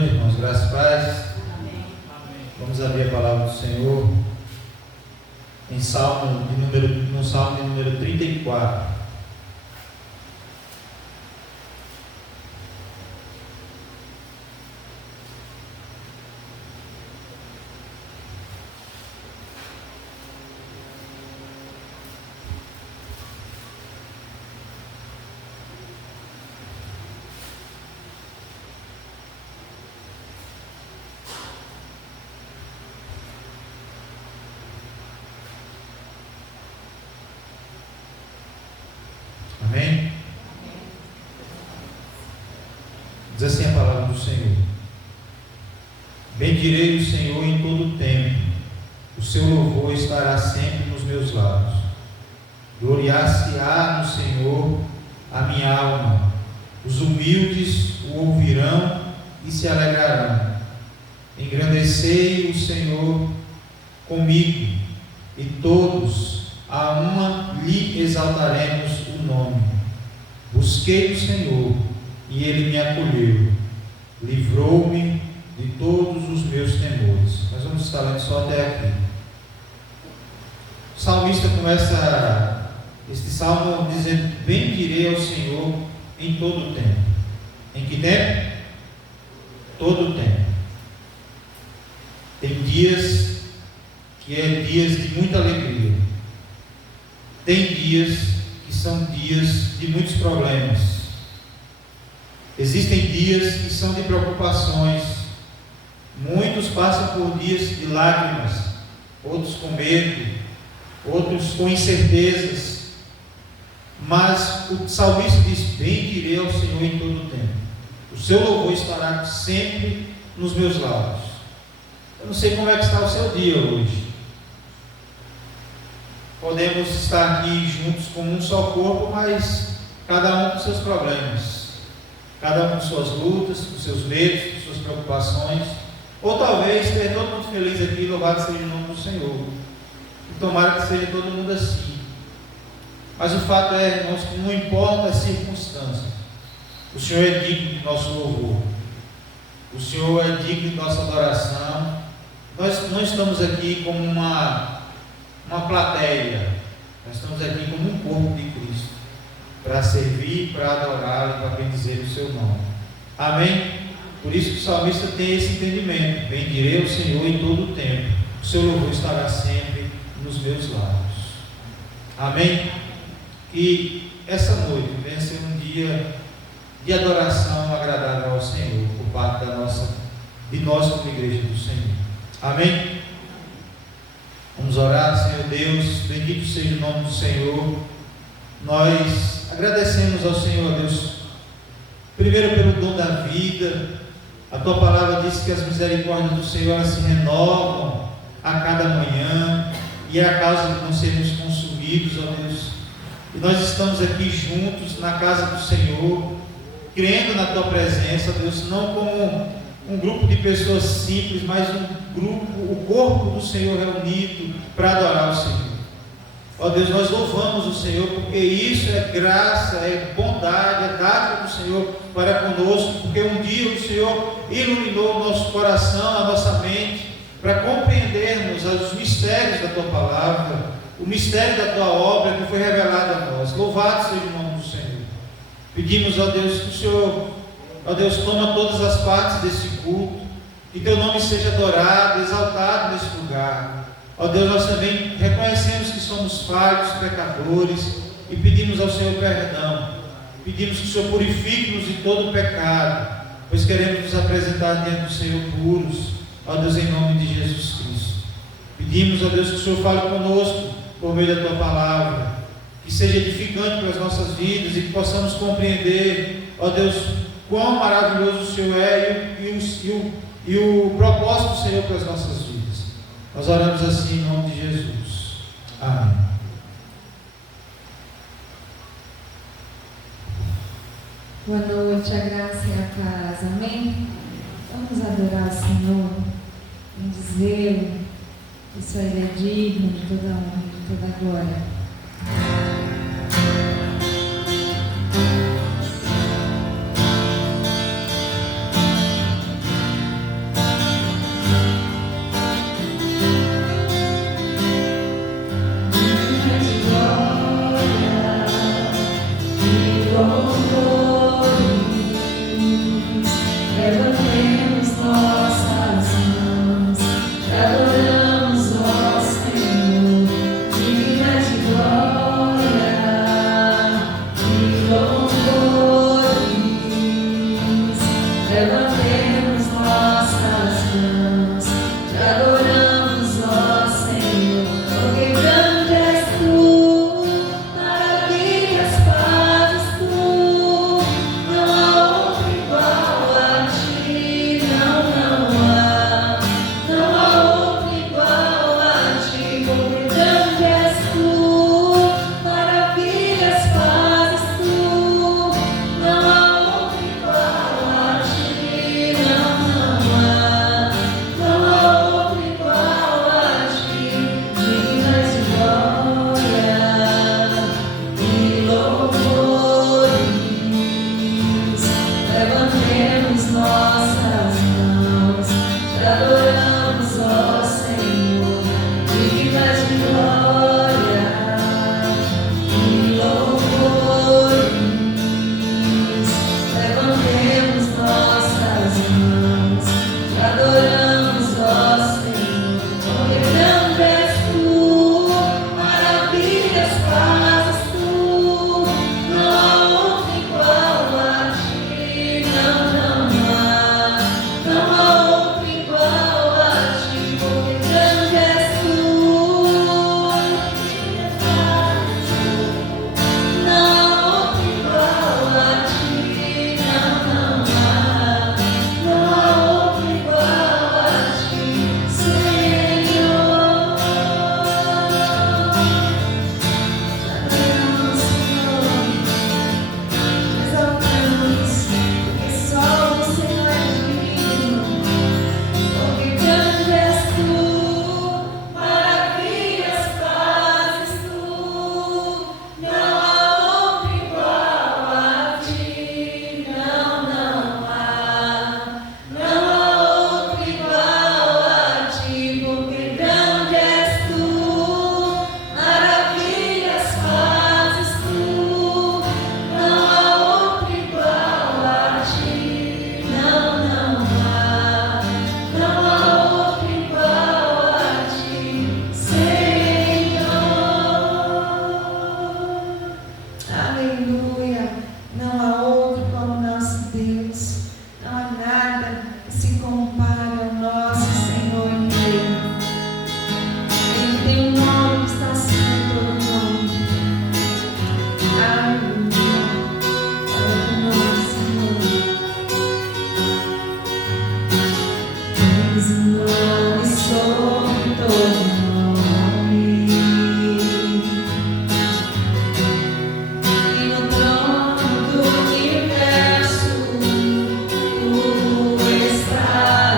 noite, irmãos. Graças e paz. Vamos abrir a palavra do Senhor no Salmo de número 34. Amém? Diz assim a palavra do Senhor: bendirei o Senhor em todo o tempo, o seu louvor estará sempre nos meus lábios. Gloriar-se-á no Senhor a minha alma, os humildes o ouvirão e se alegrarão. Engrandecei o Senhor comigo, e todos a uma lhe exaltaremos o nome. Busquei o Senhor, e ele me acolheu, livrou-me de todos os meus temores. Nós vamos estar lendo só até aqui. O salmista começa este salmo dizendo: bendirei ao Senhor em todo o tempo. Em que tempo? Todo o tempo. Tem dias que é dias de muita alegria. Tem dias que são dias de muitos problemas. Existem dias que são de preocupações. Muitos passam por dias de lágrimas, outros com medo, outros com incertezas. Mas o salmista diz: bendirei ao Senhor em todo o tempo. O seu louvor estará sempre nos meus lábios. Eu não sei como é que está o seu dia hoje. Podemos estar aqui juntos como um só corpo, mas cada um com seus problemas, cada um com suas lutas, com seus medos, com suas preocupações. Ou talvez esteja todo mundo feliz aqui, louvado seja o nome do Senhor. E tomara que seja todo mundo assim. Mas o fato é, irmãos, que não importa a circunstância, o Senhor é digno de nosso louvor, o Senhor é digno de nossa adoração. Nós não estamos aqui como uma plateia, nós estamos aqui como um corpo de Cristo, para servir, para adorá-lo e para bendizer o seu nome. Amém? Por isso que o salmista tem esse entendimento: bendirei o Senhor em todo o tempo, o seu louvor estará sempre nos meus lábios. Amém? Que essa noite venha ser um dia de adoração agradável ao Senhor, por parte de nós como igreja do Senhor. Amém? Vamos orar. Senhor Deus, bendito seja o nome do Senhor. Nós agradecemos ao Senhor, Deus, primeiro pelo dom da vida. A tua palavra diz que as misericórdias do Senhor elas se renovam a cada manhã, e é a causa de não sermos consumidos, ó Deus. E nós estamos aqui juntos na casa do Senhor, crendo na tua presença, Deus, não como um grupo de pessoas simples, mas um grupo, o corpo do Senhor reunido para adorar o Senhor. Ó Deus, nós louvamos o Senhor, porque isso é graça, é bondade, é dádiva do Senhor para conosco, porque um dia o Senhor iluminou o nosso coração, a nossa mente, para compreendermos os mistérios da tua palavra, o mistério da tua obra que foi revelado a nós. Louvado seja o nome do Senhor. Pedimos, ó Deus, que o Senhor, ó Deus, toma todas as partes desse culto, que teu nome seja adorado, exaltado nesse lugar. Ó Deus, nós também reconhecemos que somos falhos, pecadores, e pedimos ao Senhor perdão. Pedimos que o Senhor purifique-nos de todo o pecado, pois queremos nos apresentar diante do Senhor puros, ó Deus, em nome de Jesus Cristo. Pedimos, ó Deus, que o Senhor fale conosco por meio da tua palavra, que seja edificante para as nossas vidas e que possamos compreender, ó Deus, quão maravilhoso o Senhor é e o propósito do Senhor para as nossas vidas. Nós oramos assim em nome de Jesus. Amém. Boa noite, a graça e a paz. Amém? Vamos adorar o Senhor, bendizê-lo, que só Ele é digno de toda honra e de toda glória. Está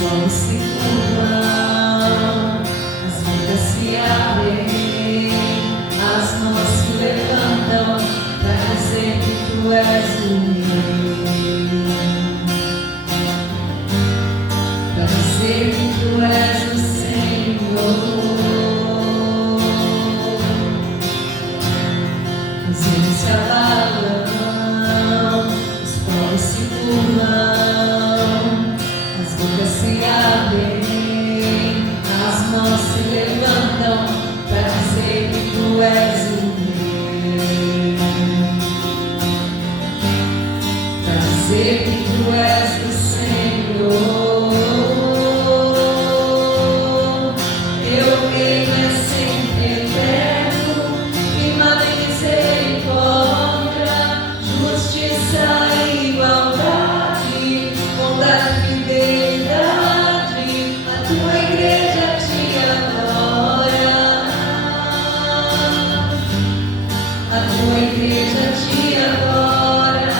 povos se curvam, as bocas se abrem, as mãos se levantam para dizer que tu és o rei, para dizer que tu és o Senhor. Os reinos se abalam, os povos se curvam, as bocas se abrem, as mãos se levantam para dizer que tu és o rei, para dizer que tu és o Senhor. Teu reino é sempre eterno, firmado em misericórdia, justiça e igualdade, bondade e fidelidade. A tua igreja te adora, a tua igreja te adora.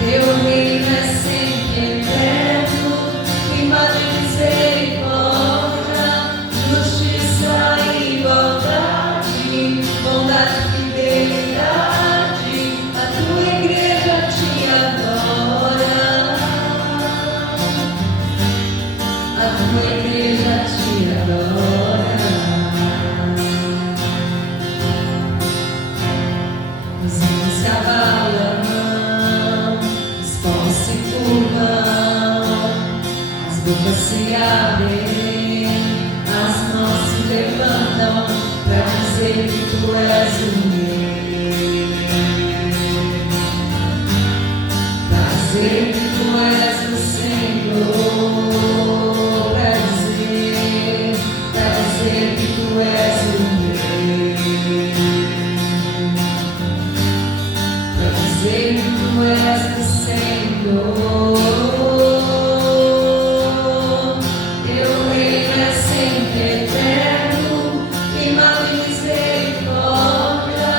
Teu reino é sempre eterno, firmado em misericórdia, justiça e igualdade, bondade e fidelidade. A tua igreja te adora, a tua igreja te adora. Os reinos se abalam, os povos se curvam, as bocas se abrem, as mãos se levantam para dizer que tu és o rei, para dizer que tu és o Senhor, para dizer que tu és o rei, para dizer que tu és o Senhor. Teu reino é sempre eterno, firmado em misericórdia,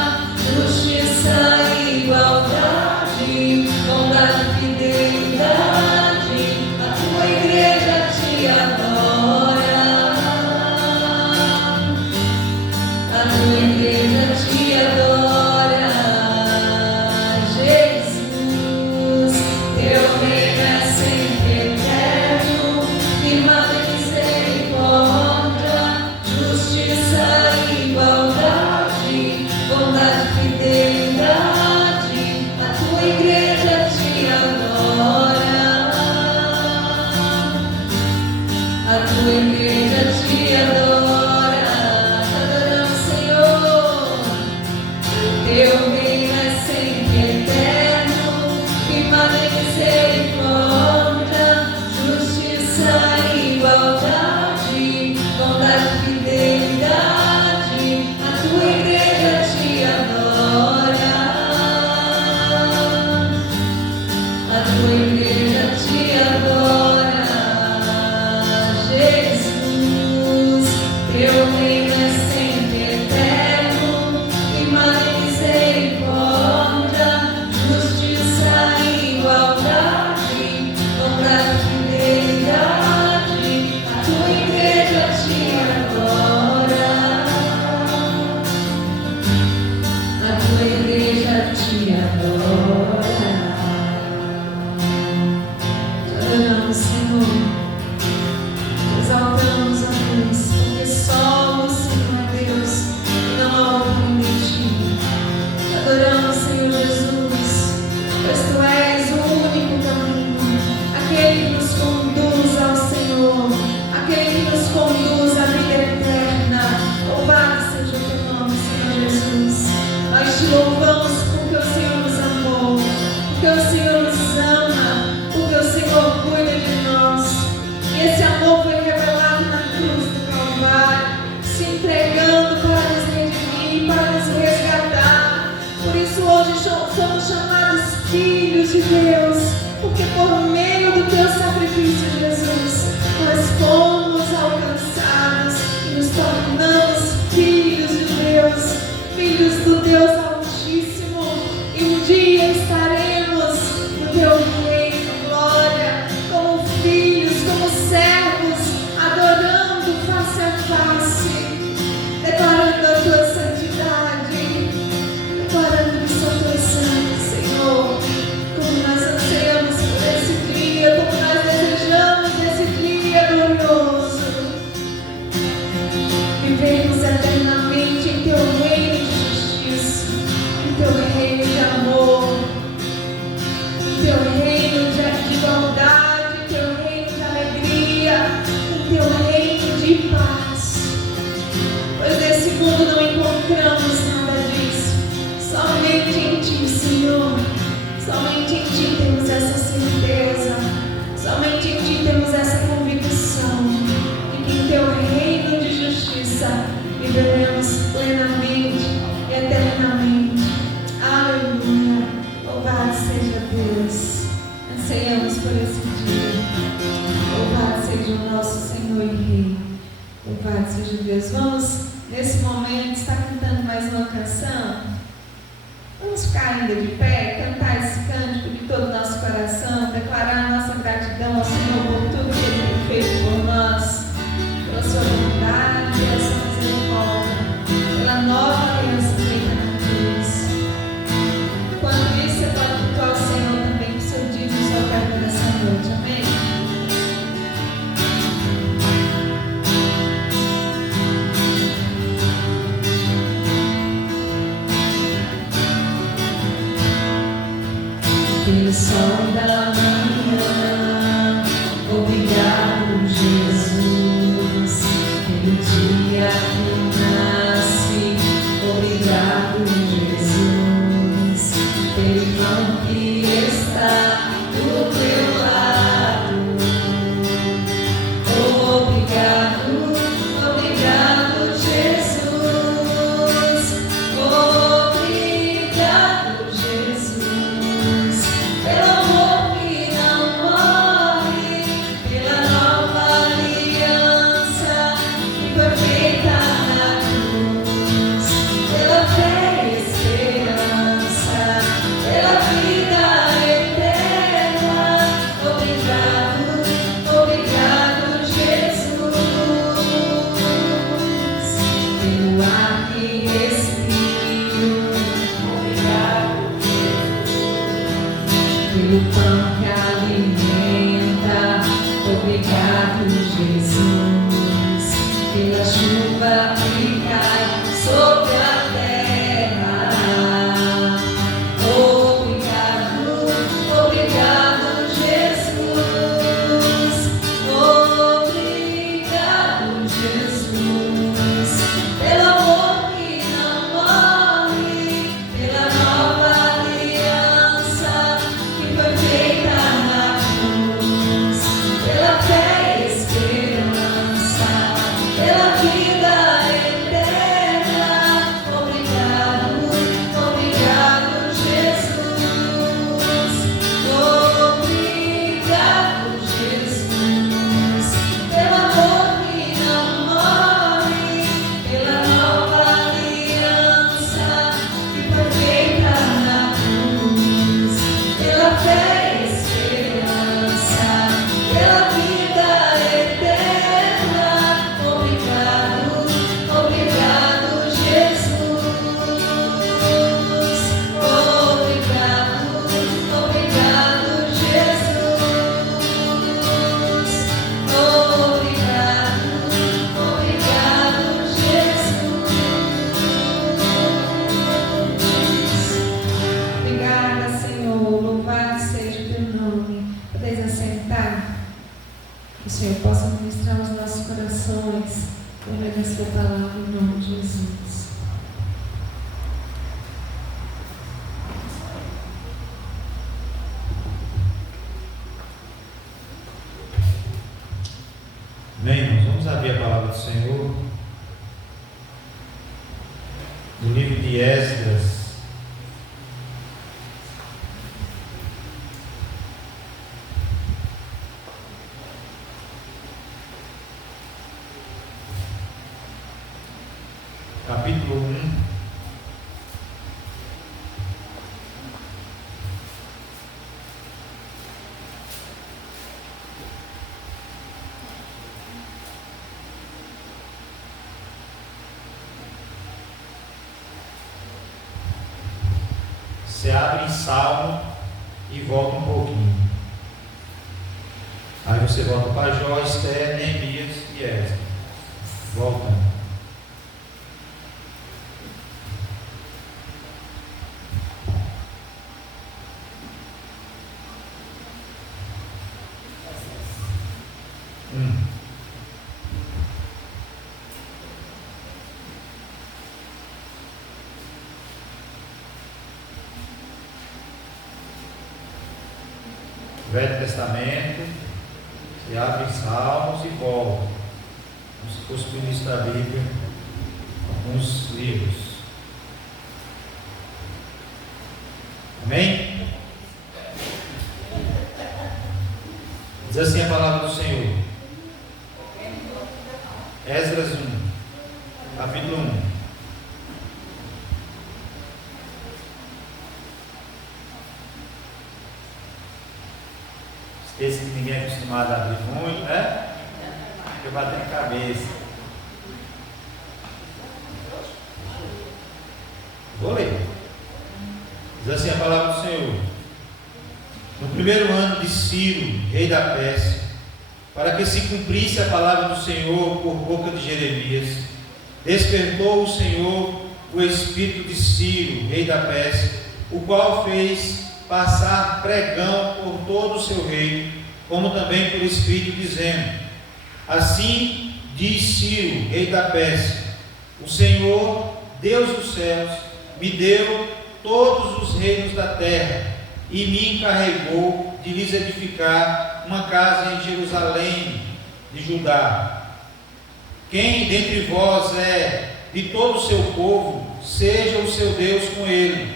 justiça e igualdade, bondade e fidelidade. A tua igreja te adora, a tua igreja te adora. Jesus, teu reino é sempre eterno, firmado em misericórdia, justiça e igualdade, bondade e fidelidade. A tua igreja te adora, a tua igreja te adora. Adoramos, Senhor. Teu reino é sempre eterno, firmado em misericórdia, justiça e igualdade, bondade e fidelidade. A tua igreja te adora, a tua igreja te adora. Jesus, teu reino é sempre eterno, firmado em misericórdia, justiça e igualdade, bondade e fidelidade. A tua igreja te adora, a tua igreja te adora. Te adoramos, Senhor, te exaltamos a Deus, porque só o Senhor é Deus e não há outro além de ti. Te adoramos, Senhor Jesus, pois tu és o único caminho, aquele que nos conduz ao Senhor, aquele que nos conduz à vida eterna. Louvado seja o teu nome, Senhor Jesus. Nós te louvamos porque o Senhor nos amou, porque o Senhor nos ama, porque o Senhor cuida de nós. por esse dia. Louvado seja o nosso Senhor e Rei. Louvado seja Deus. Vamos, nesse momento, estar cantando mais uma canção. Vamos ficar ainda de pé, cantar esse cântico de todo o nosso coração, declarar a nossa gratidão ao Senhor por tudo que Ele tem feito por nós, pela sua bondade, pela sua misericórdia, pela nova aliança feita na cruz. Enquanto isso, você pode cultuar o Senhor também, que o seu dia e sua oferta nessa noite. Amém? Pelo sol da manhã, obrigado, Jesus. Pelo dia que nasce, obrigado, Jesus. Pelo irmão que está do teu lado, obrigado, obrigado, Jesus. Obrigado, Jesus. Pelo amor que não morre, pela nova aliança que foi feita na cruz, pela fé e esperança, pela vida eterna. Obrigado, obrigado, Jesus. Pelo ar que respiro, obrigado, pelo pão que alimenta, obrigado, Jesus. Pela chuva que cai sobre a terra, obrigado, obrigado, Jesus. Obrigado, Jesus. Pelo amor que não morre, pela nova aliança que foi feita na cruz, pela fé e esperança, pela vida eterna. Obrigado, obrigado, Jesus. Obrigado, Jesus. Pelo amor que não morre, pela nova aliança que foi feita na cruz, pela fé e esperança, pela vida eterna. Obrigado, obrigado, Jesus. Obrigado, obrigado, Jesus. Obrigado, obrigado, Jesus. Obrigada, Senhor. Louvado seja o teu nome. Podeis assentar. Que o Senhor possa ministrar os nossos corações por meio da sua palavra, em nome de Jesus. Amém, irmãos? Vamos abrir a palavra do Senhor no livro de Esdras. Capítulo 1. Você abre em Salmo e volta um pouquinho. Aí você volta para Jó, Esther, Neemias e Esdras. Voltando. Velho Testamento, você abre em Salmos e volta, como se fosse o início da Bíblia, alguns livros. Amém? Diz assim a palavra do Senhor. Esdras 1, capítulo 1. Esse que ninguém é acostumado a abrir muito, né? Fica batendo a cabeça. Vou ler. Diz assim a palavra do Senhor. No primeiro ano de Ciro, rei da Pérsia, para que se cumprisse a palavra do Senhor por boca de Jeremias, despertou o Senhor o espírito de Ciro, rei da Pérsia, o qual fez passar pregão por todo o seu reino, como também por escrito, dizendo: assim diz Ciro, rei da Pérsia: o Senhor, Deus dos céus, me deu todos os reinos da terra e me encarregou de lhes edificar uma casa em Jerusalém de Judá. Quem dentre vós é de todo o seu povo, seja o seu Deus com ele,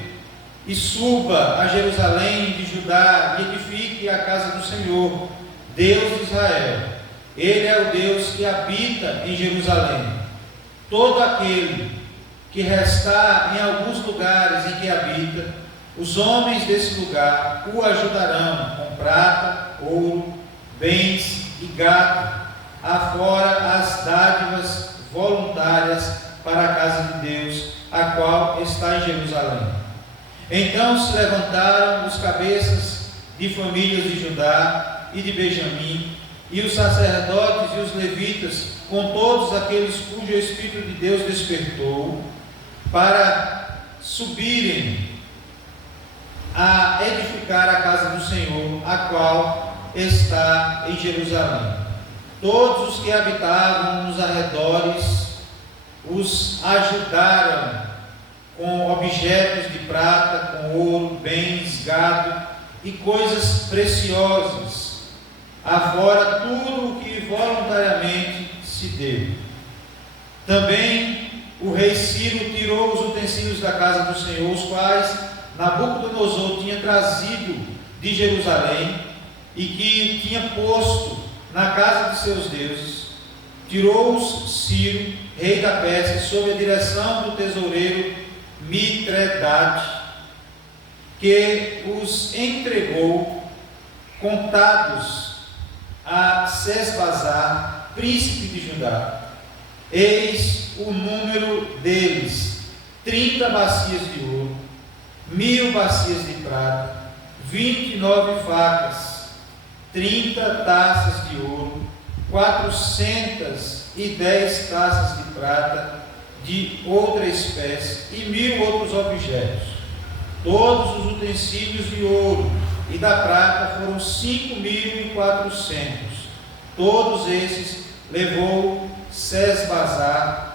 e suba a Jerusalém de Judá e edifique a casa do Senhor, Deus de Israel. Ele é o Deus que habita em Jerusalém. Todo aquele que restar em alguns lugares em que habita, os homens desse lugar o ajudarão com prata, ouro, bens e gado, afora as dádivas voluntárias para a casa de Deus, a qual está em Jerusalém. Então se levantaram os cabeças de famílias de Judá e de Benjamim, e os sacerdotes e os levitas, com todos aqueles cujo Espírito de Deus despertou, para subirem a edificar a casa do Senhor, a qual está em Jerusalém. Todos os que habitavam nos arredores os ajudaram com objetos de prata, com ouro, bens, gado e coisas preciosas, afora tudo o que voluntariamente se deu. Também o rei Ciro tirou os utensílios da casa do Senhor, os quais Nabucodonosor tinha trazido de Jerusalém e que tinha posto na casa de seus deuses. Tirou-os Ciro, rei da Pérsia, sob a direção do tesoureiro Mitredate, que os entregou contados a Sesbazar, príncipe de Judá. Eis o número deles: 30 bacias de ouro, 1000 bacias de prata, 29 facas, 30 taças de ouro, 410 taças de prata de outra espécie e 1000 outros objetos. Todos os utensílios de ouro e da prata foram 5.400. Todos esses levou Sesbazar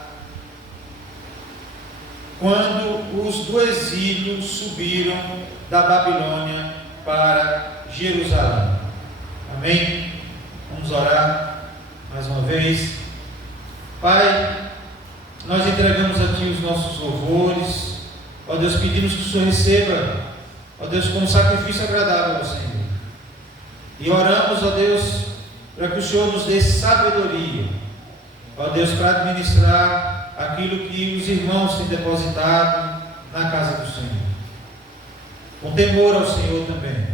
quando os do exílio subiram da Babilônia para Jerusalém. Amém? Vamos orar mais uma vez. Pai, nós entregamos a Ti os nossos louvores. Ó Deus, pedimos que o Senhor receba, ó Deus, como sacrifício agradável ao Senhor. E oramos, ó Deus, para que o Senhor nos dê sabedoria, ó Deus, para administrar aquilo que os irmãos têm depositado na casa do Senhor. Com temor ao Senhor também,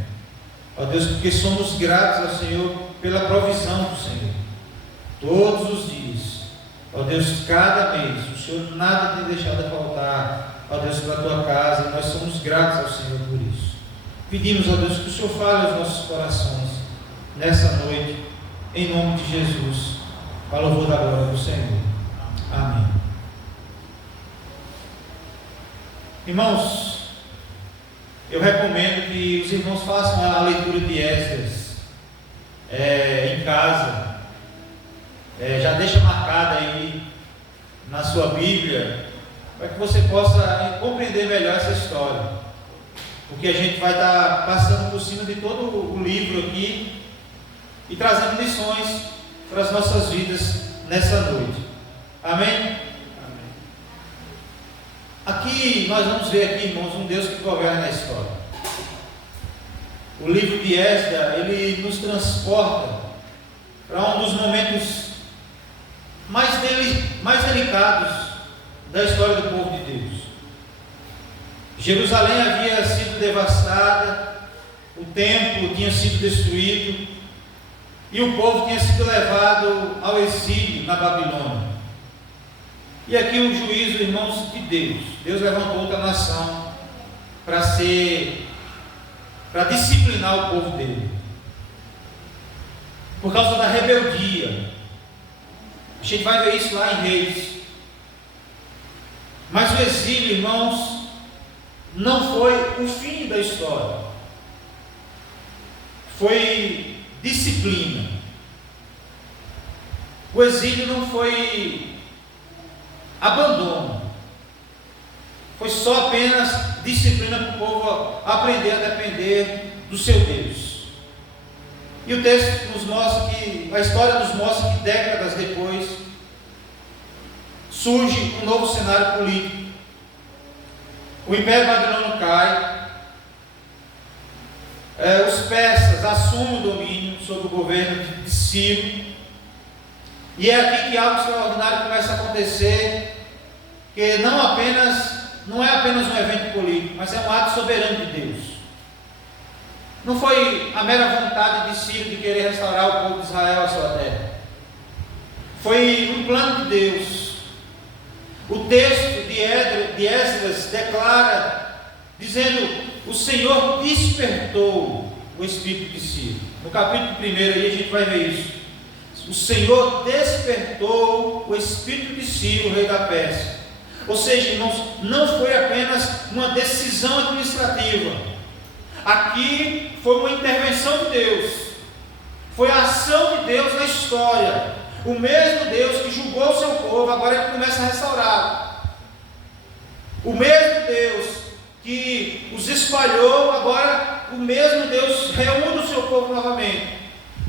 ó Deus, porque somos gratos ao Senhor pela provisão do Senhor. Todos os dias, ó Deus, cada mês, o Senhor nada tem deixado de faltar, ó Deus, para a tua casa, e nós somos gratos ao Senhor por isso. Pedimos, ó Deus, que o Senhor fale aos nossos corações nessa noite, em nome de Jesus, para o louvor da glória do Senhor. Amém. Irmãos, eu recomendo que os irmãos façam a leitura de Esdras em casa. Já deixa marcada aí na sua Bíblia, para que você possa compreender melhor essa história, porque a gente vai estar passando por cima de todo o livro aqui e trazendo lições para as nossas vidas nessa noite. Amém? Aqui nós vamos ver aqui, irmãos, um Deus que governa a história. o livro de Esdras, ele nos transporta para um dos momentos mais delicados da história do povo de Deus. Jerusalém havia sido devastada, o templo tinha sido destruído e o povo tinha sido levado ao exílio na Babilônia. E aqui o juízo, irmãos, de Deus. Deus levantou outra nação para disciplinar o povo dele, por causa da rebeldia. A gente vai ver isso lá em Reis. Mas o exílio, irmãos, não foi o fim da história, foi disciplina. O exílio não foi abandono, foi só apenas disciplina para o povo aprender a depender do seu Deus. E o texto nos mostra a história nos mostra que décadas depois surge um novo cenário político. O Império Babilônico cai, os persas assumem o domínio sobre o governo de Ciro, e é aqui que algo extraordinário começa a acontecer, que não é apenas um evento político, mas é um ato soberano de Deus. Não foi a mera vontade de Ciro de querer restaurar o povo de Israel à sua terra. Foi um plano de Deus. O texto de Esdras declara, dizendo: o Senhor despertou o espírito de Ciro. No capítulo 1 aí a gente vai ver isso. O Senhor despertou o espírito de Ciro, rei da Pérsia. Ou seja, irmãos, não foi apenas uma decisão administrativa. Aqui foi uma intervenção de Deus, foi a ação de Deus na história. O mesmo Deus que julgou o seu povo, agora ele começa a restaurar. O mesmo Deus que os espalhou, agora o mesmo Deus reúne o seu povo novamente.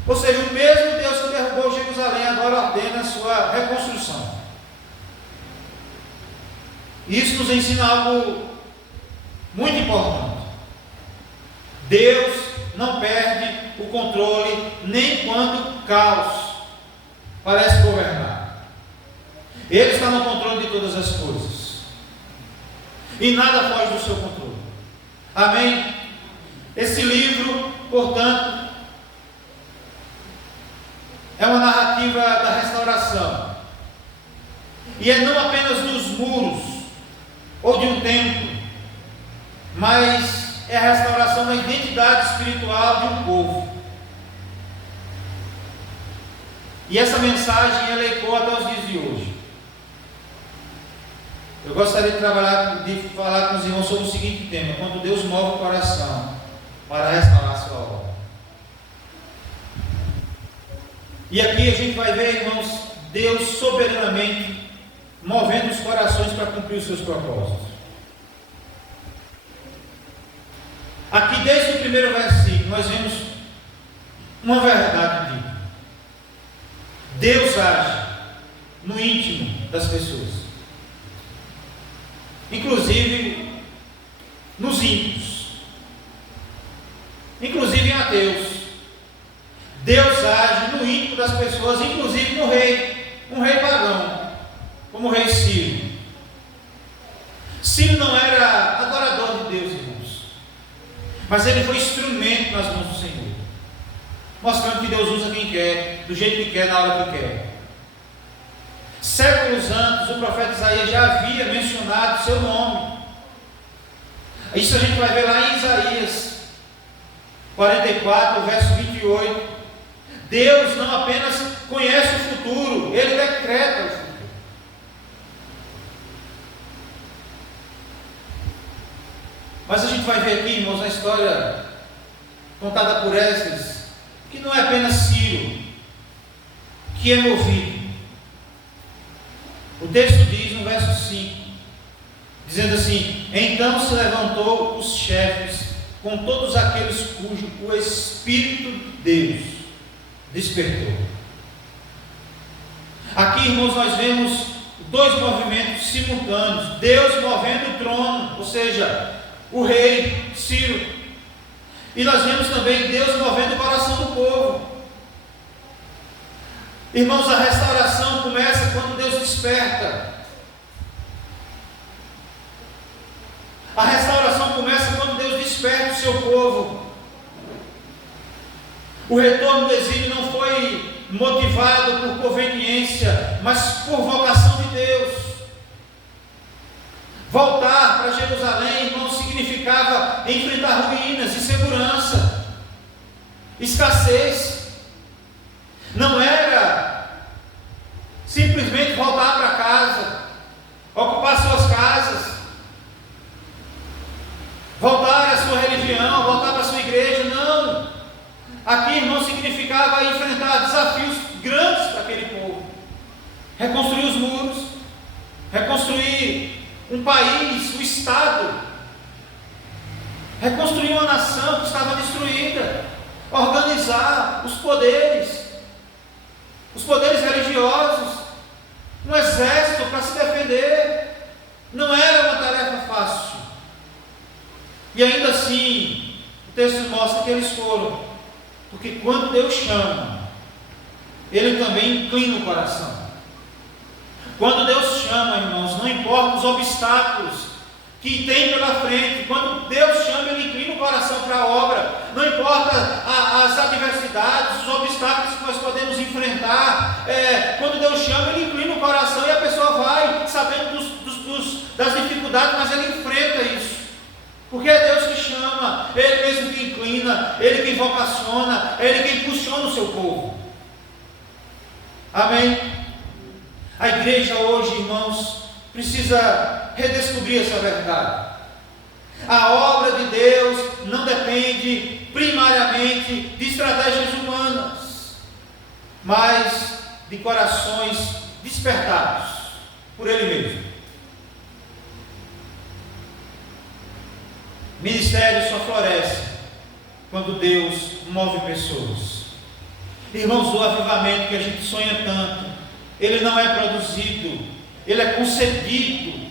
Ou seja, o mesmo Deus que derrubou Jerusalém, agora ordena a sua reconstrução. Isso nos ensina algo muito importante. Deus não perde o controle nem quando o caos parece governar. Ele está no controle de todas as coisas e nada foge do seu controle. Amém? Esse livro, portanto, é uma narrativa da restauração, e é não apenas dos muros ou de um templo, mas é a restauração da identidade espiritual de um povo. E essa mensagem ela ecoa até os dias de hoje. Eu gostaria de falar com os irmãos sobre o seguinte tema: quando Deus move o coração para restaurar a sua obra. E aqui a gente vai ver, irmãos, Deus soberanamente movendo os corações para cumprir os seus propósitos. Aqui, desde o primeiro versículo, nós vemos uma verdade dita. Deus age no íntimo das pessoas, inclusive nos ímpios, inclusive em ateus. Deus age no íntimo das pessoas, inclusive no rei, um rei pagão, como o rei Ciro. Ciro não era adorador de Deus, irmãos, mas ele foi instrumento nas mãos do Senhor, mostrando que Deus usa quem quer, do jeito que quer, na hora que quer. Séculos antes, o profeta Isaías já havia mencionado seu nome. Isso a gente vai ver lá em Isaías 44, verso 28. Deus não apenas conhece o futuro, Ele decreta o futuro. Mas a gente vai ver aqui, irmãos, na história contada por Esdras, que não é apenas Ciro que é movido. O texto diz no verso 5, dizendo assim: então se levantou os chefes com todos aqueles cujo o Espírito de Deus despertou. Aqui, irmãos, nós vemos dois movimentos simultâneos: Deus movendo o trono, ou seja, o rei Ciro, E nós vemos também Deus movendo o coração do povo. Irmãos, a restauração começa quando Deus desperta. A restauração começa quando Deus desperta o seu povo. O retorno do exílio não foi motivado por conveniência, mas por vocação de Deus. Voltar para Jerusalém, irmão, significava enfrentar ruínas, insegurança, escassez. Não era simplesmente voltar para casa, ocupar suas casas, voltar à sua religião, voltar para a sua igreja. Não. Aqui, irmão, significava enfrentar desafios grandes para aquele povo. Reconstruir os muros, reconstruir um país, um estado, reconstruir uma nação que estava destruída, organizar os poderes religiosos, um exército para se defender. Não era uma tarefa fácil. E ainda assim, o texto mostra que eles foram, porque quando Deus chama, Ele também inclina o coração. Quando Deus chama, irmãos, não importa os obstáculos que tem pela frente, quando Deus chama, Ele inclina o coração para a obra. Não importa as adversidades, os obstáculos que nós podemos enfrentar, quando Deus chama, Ele inclina o coração e a pessoa vai sabendo das dificuldades, mas Ele enfrenta isso. Porque é Deus que chama, Ele mesmo que inclina, Ele que vocaciona, Ele que impulsiona o seu povo. Amém? A igreja hoje, irmãos, precisa redescobrir essa verdade. A obra de Deus não depende primariamente de estratégias humanas, mas de corações despertados por Ele mesmo. Ministério só floresce quando Deus move pessoas. Irmãos, o avivamento que a gente sonha tanto, ele não é produzido, ele é concebido.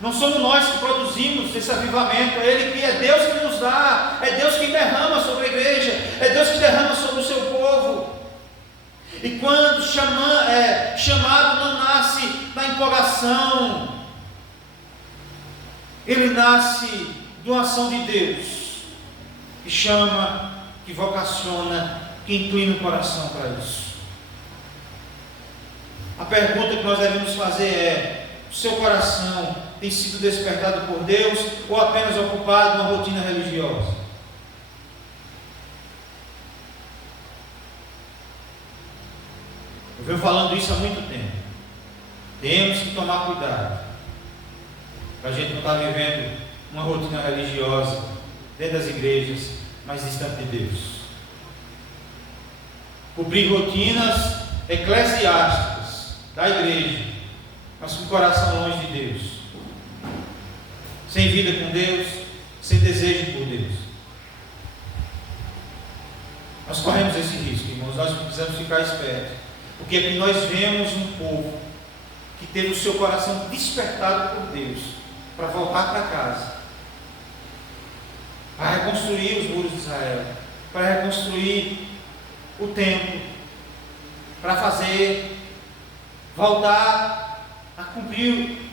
Não somos nós que produzimos esse avivamento, é Ele que é Deus que nos dá, é Deus que derrama sobre a igreja, é Deus que derrama sobre o seu povo. E quando chamado não nasce na empolgação, ele nasce de uma ação de Deus, que chama, que vocaciona, que inclina o coração para isso. A pergunta que nós devemos fazer é: o seu coração tem sido despertado por Deus ou apenas ocupado numa rotina religiosa? Eu venho falando isso há muito tempo. Temos que tomar cuidado para a gente não estar vivendo uma rotina religiosa dentro das igrejas, mas distante de Deus. Cumprir rotinas eclesiásticas da igreja, mas com o coração longe de Deus, sem vida com Deus, sem desejo por Deus. Nós corremos esse risco, irmãos. Nós precisamos ficar espertos, porque aqui nós vemos um povo que teve o seu coração despertado por Deus para voltar para casa, para reconstruir os muros de Israel, para reconstruir o templo, para voltar a cumprir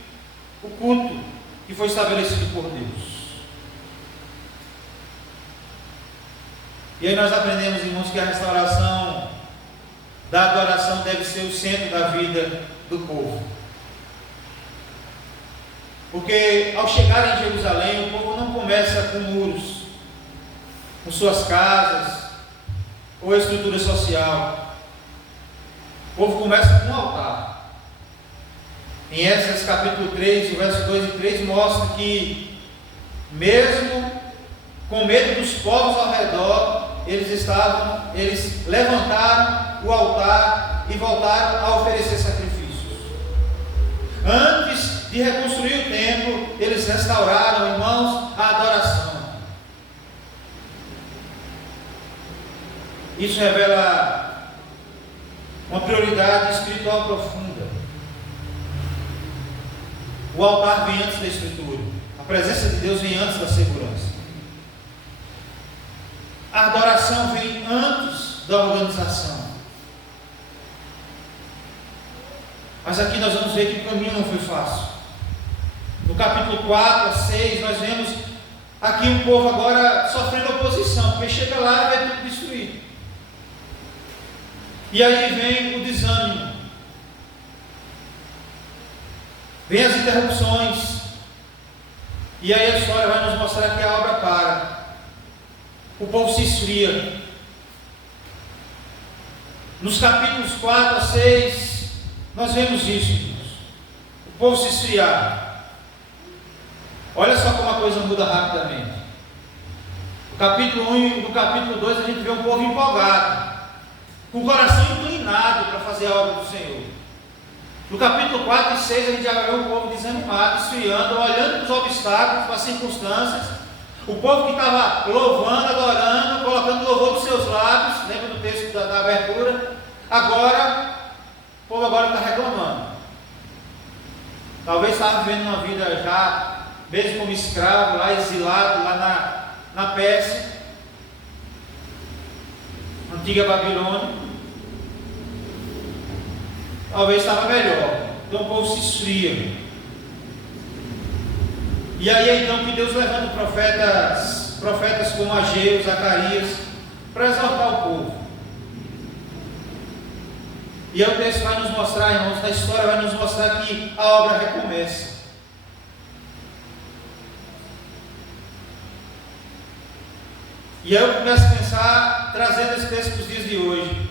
o culto que foi estabelecido por Deus. E aí nós aprendemos, irmãos, que a restauração da adoração deve ser o centro da vida do povo. Porque ao chegar em Jerusalém, o povo não começa com muros, com suas casas ou estrutura social. O povo começa com um altar. Em Esdras capítulo 3, o verso 2 e 3 mostra que, mesmo com medo dos povos ao redor, eles levantaram o altar e voltaram a oferecer sacrifícios. Antes de reconstruir o templo, eles restauraram, irmãos, a adoração. Isso revela uma prioridade espiritual profunda. O altar vem antes da estrutura. A presença de Deus vem antes da segurança. a adoração vem antes da organização. Mas aqui nós vamos ver que o caminho não foi fácil. No capítulo 4 a 6, nós vemos aqui um povo agora sofrendo oposição, porque chega lá e vê tudo destruído. E aí vem o desânimo, vem as interrupções, e aí a história vai nos mostrar que a obra para, o povo se esfria. Nos capítulos 4 a 6, nós vemos isso, irmãos. O povo se esfriar. Olha só como a coisa muda rapidamente. No capítulo 1 e no capítulo 2 a gente vê um povo empolgado, com o coração inclinado para fazer a obra do Senhor. No capítulo 4 e 6 a gente já vê um povo desanimado, esfriando, olhando para os obstáculos, para as circunstâncias. O povo que estava louvando, adorando, colocando louvor nos seus lábios, lembra do texto da abertura? Agora, o povo agora está reclamando. Talvez estava vivendo uma vida já, mesmo como escravo, lá exilado, lá na Pérsia, antiga Babilônia. Talvez estava melhor. Então o povo se esfria. E aí é então que Deus levanta profetas como Ageu, Zacarias, para exortar o povo. E aí o texto vai nos mostrar, irmãos, na história vai nos mostrar que a obra recomeça. E aí eu começo a pensar, trazendo esse texto para os dias de hoje,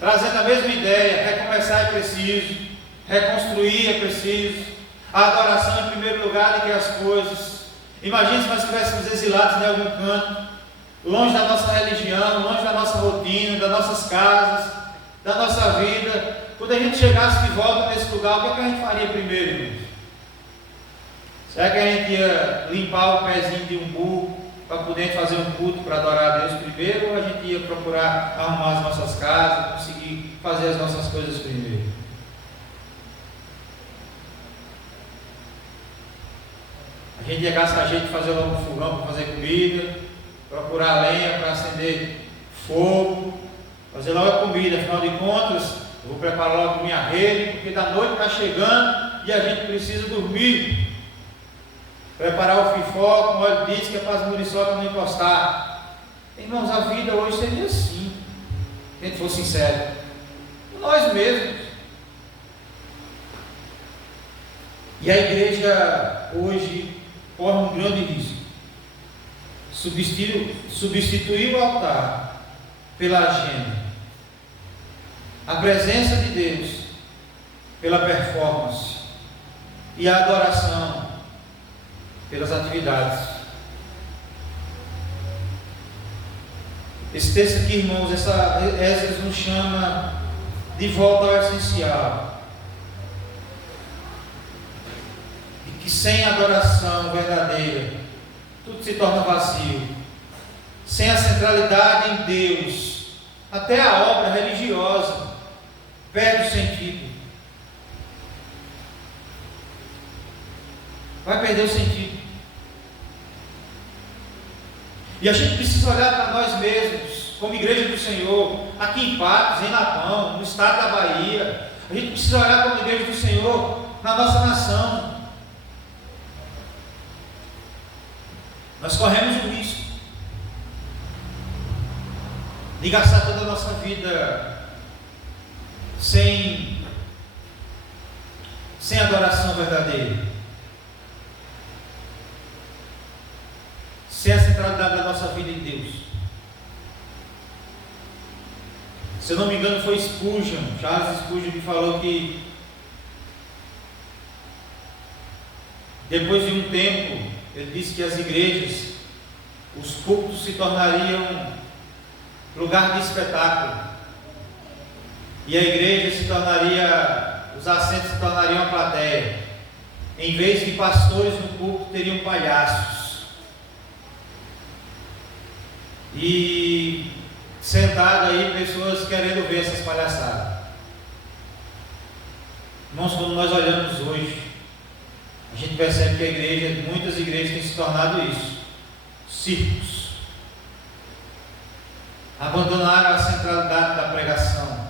trazendo a mesma ideia: recomeçar é preciso, reconstruir é preciso, a adoração em primeiro lugar do que as coisas. Imagine se nós estivéssemos exilados em algum canto, longe da nossa religião, longe da nossa rotina, das nossas casas, da nossa vida. Quando a gente chegasse de volta nesse lugar, o que a gente faria primeiro, irmãos? Será que a gente ia limpar o pezinho de um burro para poder fazer um culto para adorar a Deus primeiro? Ou a gente ia procurar arrumar as nossas casas, conseguir fazer as nossas coisas primeiro? A gente ia gastar jeito de fazer logo um fogão para fazer comida, procurar lenha para acender fogo, fazer logo a comida. Afinal de contas, eu vou preparar logo minha rede, porque da noite está chegando e a gente precisa dormir. Preparar o fifó com óleo de que é para as muriçocas não encostar. Irmãos, a vida hoje seria assim, se a gente for sincero, nós mesmos. E a igreja hoje corre um grande risco: substituir o altar pela agenda, a presença de Deus pela performance e a adoração pelas atividades. Esse texto aqui, irmãos, Esdras nos chama de volta ao essencial, e que sem adoração verdadeira tudo se torna vazio. Sem a centralidade em Deus, até a obra religiosa perde o sentido. Vai perder o sentido. E a gente precisa olhar para nós mesmos, como igreja do Senhor, aqui em Patos, em Lapão, no estado da Bahia. A gente precisa olhar como igreja do Senhor na nossa nação. Nós corremos o risco de gastar toda a nossa vida sem adoração verdadeira, sem a centralidade da nossa vida em Deus. Se eu não me engano, foi Charles Spurgeon, que falou que depois de um tempo, ele disse que as igrejas, os cultos se tornariam lugar de espetáculo, e a igreja se tornaria, os assentos se tornariam a plateia. Em vez de pastores no culto, teriam palhaços. E sentado aí, pessoas querendo ver essas palhaçadas. Irmãos, quando nós olhamos hoje, a gente percebe que muitas igrejas têm se tornado isso. círculos. Abandonaram a centralidade da pregação,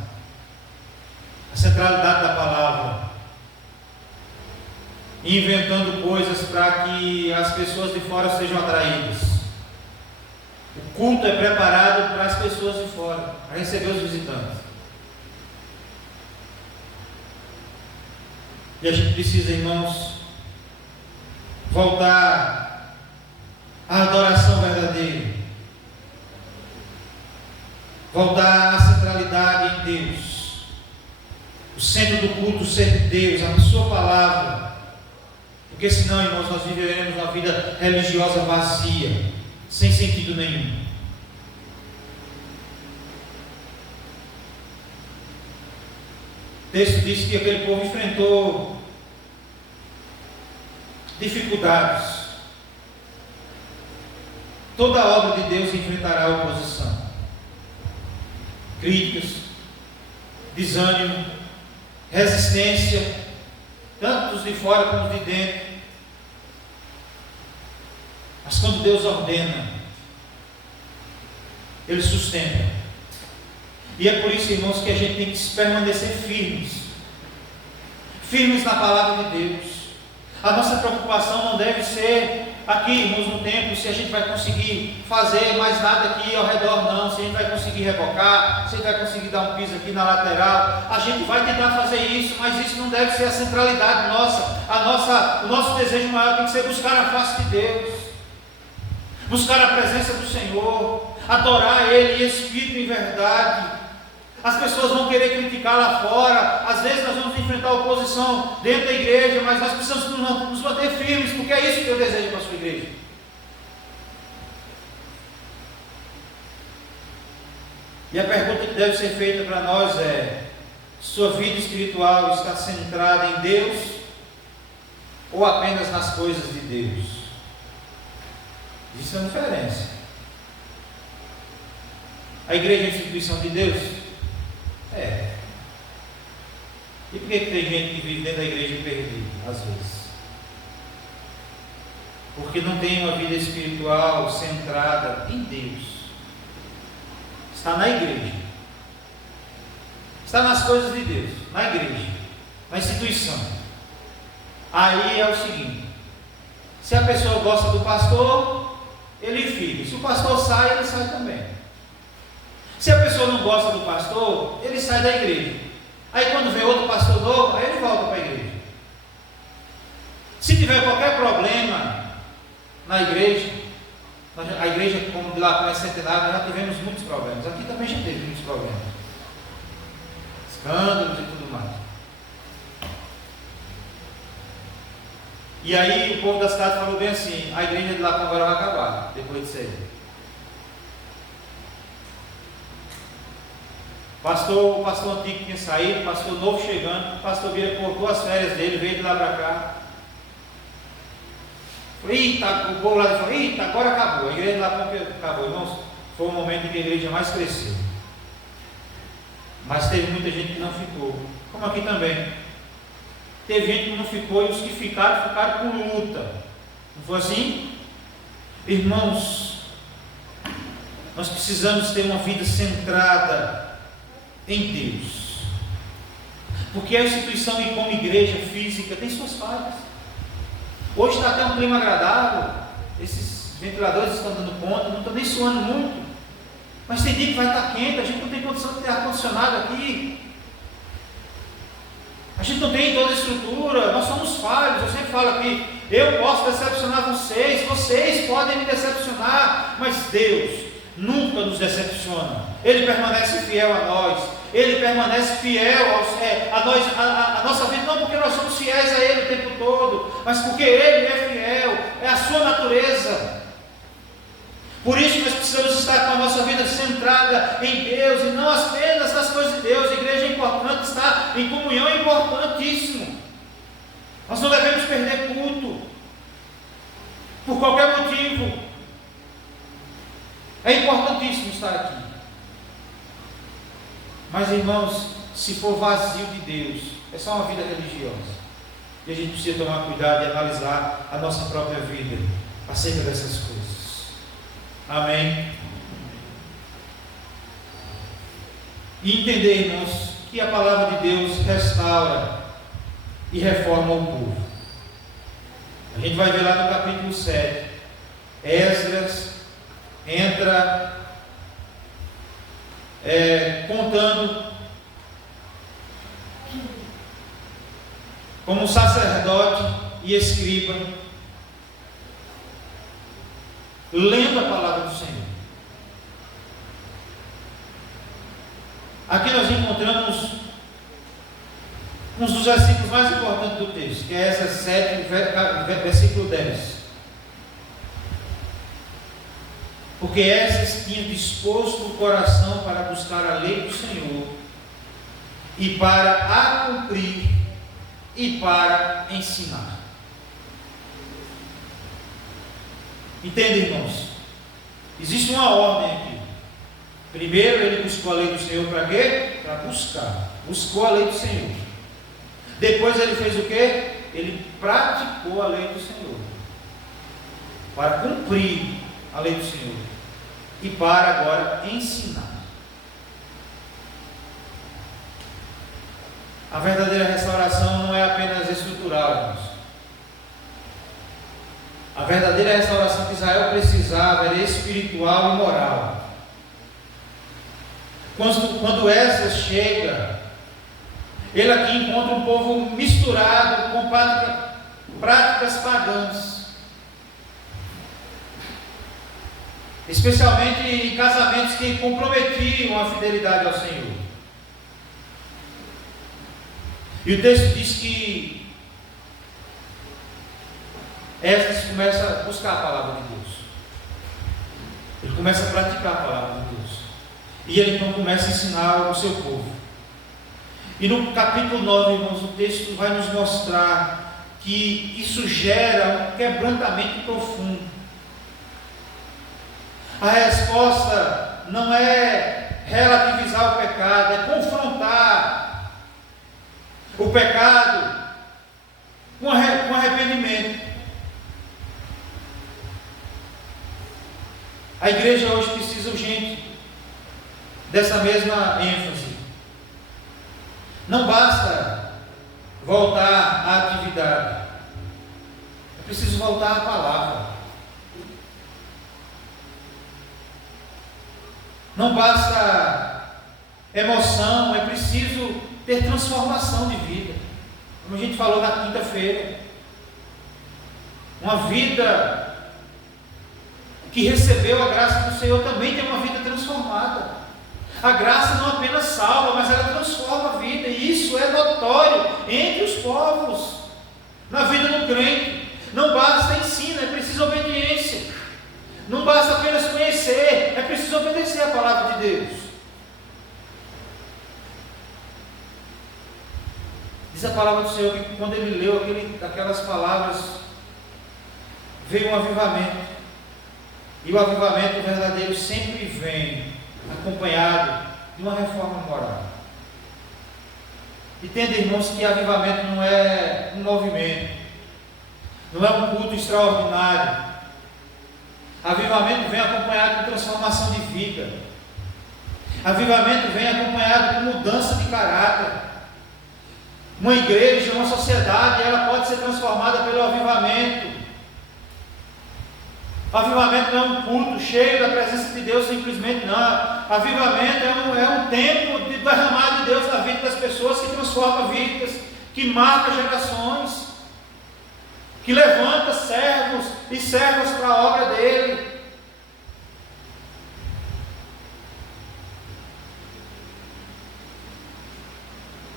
a centralidade da palavra, inventando coisas para que as pessoas de fora sejam atraídas. O culto é preparado para as pessoas de fora, para receber os visitantes. E a gente precisa, irmãos, voltar à adoração verdadeira, voltar à centralidade em Deus, o centro do culto ser Deus, a sua palavra, porque senão, irmãos, nós viveremos uma vida religiosa vazia, sem sentido nenhum. O texto diz que aquele povo enfrentou dificuldades. Toda a obra de Deus enfrentará oposição, críticas, desânimo, resistência, tanto dos de fora como dos de dentro. Mas quando Deus ordena, Ele sustenta. E é por isso, irmãos, que a gente tem que permanecer firmes na palavra de Deus. A nossa preocupação não deve ser aqui, irmãos, no templo, se a gente vai conseguir fazer mais nada aqui ao redor, não, se a gente vai conseguir rebocar, se a gente vai conseguir dar um piso aqui na lateral. A gente vai tentar fazer isso, mas isso não deve ser a centralidade nossa. O nosso desejo maior tem que ser buscar a face de Deus, buscar a presença do Senhor, adorar Ele em espírito e em verdade. As pessoas vão querer criticar lá fora, às vezes nós vamos enfrentar oposição dentro da igreja, mas nós precisamos nos manter firmes, porque é isso que eu desejo para a sua igreja. E a pergunta que deve ser feita para nós é: sua vida espiritual está centrada em Deus ou apenas nas coisas de Deus? Isso é uma diferença. A igreja é a instituição de Deus? É. E por que tem gente que vive dentro da igreja perdido, às vezes? Porque não tem uma vida espiritual centrada em Deus. Está na igreja. Está nas coisas de Deus, na igreja, na instituição. Aí é o seguinte: se a pessoa gosta do pastor, ele fica. Se o pastor sai, ele sai também. Se a pessoa não gosta do pastor, ele sai da igreja. Aí quando vem outro pastor novo, aí ele volta para a igreja. Se tiver qualquer problema na igreja, a igreja, como de lá para a Centenário, nós já tivemos muitos problemas. Aqui também já teve muitos problemas. Escândalos e tudo mais. E aí o povo da cidade falou bem assim: a igreja de lá agora vai acabar, depois disso aí. O pastor antigo tinha saído, o pastor novo chegando, o pastor Bira cortou as férias dele, veio de lá para cá. O povo lá falou: eita, agora acabou. A igreja de lá acabou. Irmãos, foi o momento em que a igreja mais cresceu. Mas teve muita gente que não ficou, como aqui também. Teve gente que não ficou, e os que ficaram por luta. Não foi assim? Irmãos, nós precisamos ter uma vida centrada em Deus, porque a instituição e como igreja física tem suas falhas. Hoje está até um clima agradável, esses ventiladores estão dando conta, não estão nem suando muito, mas tem dia que vai estar quente, a gente não tem condição de ter ar-condicionado aqui, a gente não tem toda a estrutura, nós somos falhos. Eu sempre falo aqui: eu posso decepcionar vocês podem me decepcionar, mas Deus nunca nos decepciona. Ele permanece fiel a nós. Ele permanece fiel a nossa vida, não porque nós somos fiéis a Ele o tempo todo, mas porque Ele é fiel, é a sua natureza. Por isso nós precisamos estar com a nossa vida centrada em Deus e não apenas nas coisas de Deus. A igreja é importante, estar em comunhão é importantíssimo. Nós não devemos perder culto por qualquer motivo. É importantíssimo estar aqui. Mas, irmãos, se for vazio de Deus, é só uma vida religiosa. E a gente precisa tomar cuidado e analisar a nossa própria vida acerca dessas coisas. Amém? E entender, irmãos, que a palavra de Deus restaura e reforma o povo. A gente vai ver lá no capítulo 7. Esdras entra contando como sacerdote e escriba, lendo a palavra do Senhor. Aqui nós encontramos um dos versículos mais importantes do texto, que é Esdras 7, versículo 10. Porque Esdras tinha disposto o coração para buscar a lei do Senhor, e para a cumprir, e para ensinar. Entende, irmãos? Existe uma ordem aqui. Primeiro ele buscou a lei do Senhor para quê? Para buscar. Buscou a lei do Senhor. Depois ele fez o quê? Ele praticou a lei do Senhor. Para cumprir a lei do Senhor. E para agora ensinar. A verdadeira restauração não é apenas estrutural, irmãos. A verdadeira restauração que Israel precisava era espiritual e moral. Quando Esdras chega, ele aqui encontra um povo misturado com práticas pagãs, especialmente em casamentos que comprometiam a fidelidade ao Senhor. E o texto diz que Esdras começa a buscar a palavra de Deus. Ele começa a praticar a palavra de Deus. E ele então começa a ensinar o seu povo. E no capítulo 9, irmãos, o texto vai nos mostrar que isso gera um quebrantamento profundo. A resposta não é relativizar o pecado, é confrontar o pecado com arrependimento. A igreja hoje precisa urgente dessa mesma ênfase. Não basta voltar à atividade, é preciso voltar à palavra. Não basta emoção, é preciso ter transformação de vida. Como a gente falou na quinta-feira, uma vida que recebeu a graça do Senhor também tem uma vida transformada. A graça não apenas salva, mas ela transforma a vida, e isso é notório entre os povos, na vida do crente. Não basta ensino, é preciso obediência. Não basta apenas conhecer, é preciso obedecer a palavra de Deus. Diz a palavra do Senhor que quando ele leu aquelas palavras, veio um avivamento. E o avivamento verdadeiro sempre vem acompanhado de uma reforma moral. Entenda, irmãos, que avivamento não é um movimento, não é um culto extraordinário. Avivamento vem acompanhado de transformação de vida. Avivamento vem acompanhado de mudança de caráter. Uma igreja, uma sociedade, ela pode ser transformada pelo avivamento. Avivamento não é um culto cheio da presença de Deus simplesmente, não. Avivamento é um tempo de derramar de Deus na vida das pessoas, que transforma vidas, que marca gerações, que levanta servos e servas para a obra dele.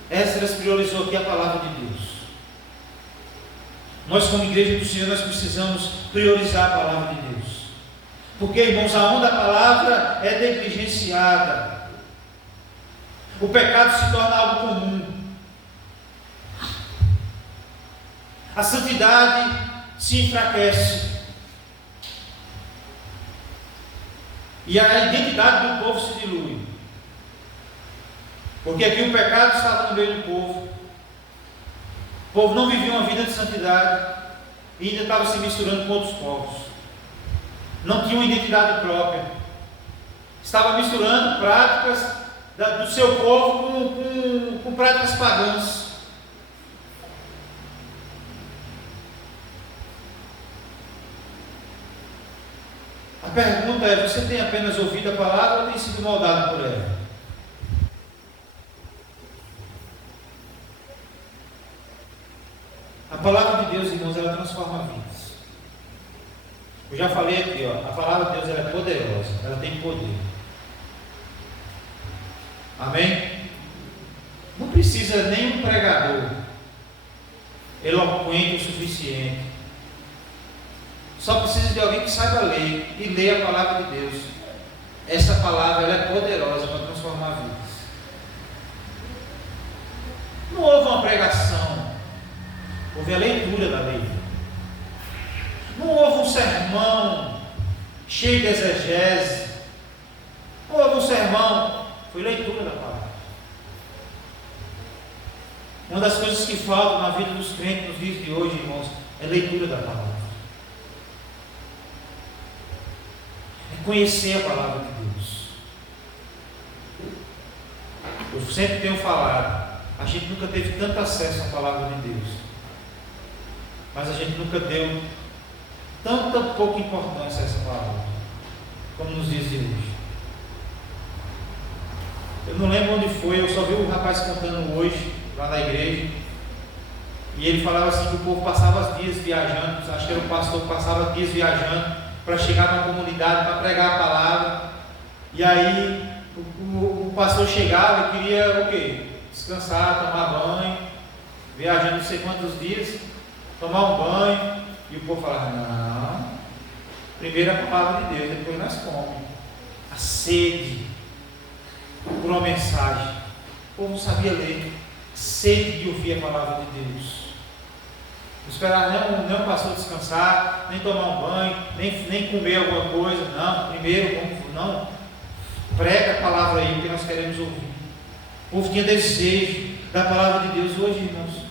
Esdras priorizou aqui a palavra de Deus. Nós, como igreja do Senhor, nós precisamos priorizar a palavra de Deus. Porque, irmãos, aonde a palavra é negligenciada, o pecado se torna algo comum. A santidade se enfraquece. E a identidade do povo se dilui. Porque aqui o pecado estava no meio do povo. O povo não vivia uma vida de santidade e ainda estava se misturando com outros povos. não tinha uma identidade própria, estava misturando práticas do seu povo com práticas pagãs. A pergunta é: você tem apenas ouvido a palavra ou tem sido moldado por ela? A palavra de Deus, irmãos, ela transforma vidas. Eu já falei aqui, a palavra de Deus ela é poderosa, ela tem poder. Amém? Não precisa nem um pregador eloquente o suficiente. Só precisa de alguém que saiba ler e ler a palavra de Deus. Essa palavra ela é poderosa para transformar vidas. Não houve uma pregação, houve a leitura da lei. Não houve um sermão cheio de exegese. Não houve um sermão, foi leitura da palavra. Uma das coisas que faltam na vida dos crentes nos dias de hoje, irmãos, é leitura da palavra. É conhecer a palavra de Deus. Eu sempre tenho falado, a gente nunca teve tanto acesso à palavra de Deus, mas a gente nunca deu tanta pouca importância a essa palavra, como nos dias de hoje. Eu não lembro onde foi, eu só vi o rapaz cantando hoje, lá na igreja, e ele falava assim que o povo passava dias viajando, acho que era o pastor que passava dias viajando para chegar numa comunidade, para pregar a palavra, e aí o pastor chegava e queria o quê? Descansar, tomar banho, viajando não sei quantos dias, tomar um banho, e o povo falava: não, primeiro a palavra de Deus, depois nós comemos. A sede por uma mensagem. O povo não sabia ler, sede de ouvir a palavra de Deus. Não esperava nem o pastor descansar, nem tomar um banho, nem comer alguma coisa. Não, primeiro não, prega a palavra aí, porque nós queremos ouvir. O povo tinha desejo da palavra de Deus. Hoje, irmãos,